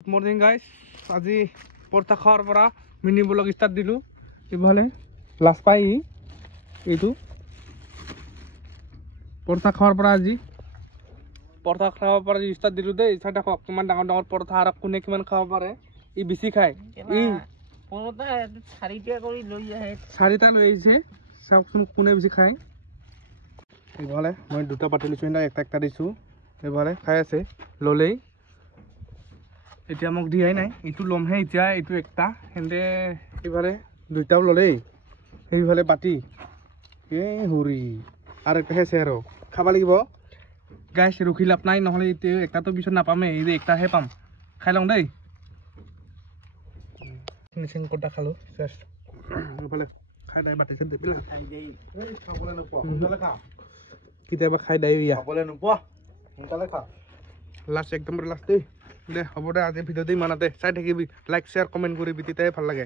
Good morning guys. আজি পৰঠা খাওয়াৰ পৰা mini blog start দিলো। ইভালে লাস্ট পাই এইটো পৰঠা খাওয়াৰ পৰা আজি পৰঠা খাওয়াৰ পৰা স্টাৰ্ট দিলো দে। ইছা দেখো কিমান ডাঙৰ ডাঙৰ পৰঠা আৰু কোনে কিমান খাব পাৰে। ই বেছি খায়। ই পৰঠা চাৰিটা কৰি লৈ আহে। চাৰিটা লৈ আহিছে। চাওকচোন কোনে বেছি খায়। ইভালে মই দুটা পাতি লৈছো না একটা দিছো। ইভালে খাই আছে ললেই এতিয়া মোক দিয়াই নাই। এইটো লমহে এতিয়া এইটো একটা হেন্দে ইভালে দুইটাও ললেই সেইভালে বাতি হুৰি আৰু একটা হেছে আৰু খাবা লাগিব গাইছ। ৰখি লাভ নাই নহলে এতিয়া একটাতো পিছত নাপামেই। এই একটাহে পাম। খাই লওঁ দেই। ফিনিচিং কটা খালো জাষ্ট ইভালে খাই দাই বাতিছে দেবিলা খাই দেই খাবলৈ নোপোৱা সোনকালে খা। কেতিয়াবা খাই দাই ইয়া খাবলৈ নোপোৱা সোনকালে খা। লাষ্ট একদম লাষ্ট দেই দে হ'ব দে আজি ভিডিঅ'টো ইমানতে চাই থাকিবি লাইক শ্বেয়াৰ কমেণ্ট কৰিবি তেতিয়াহে ভাল লাগে।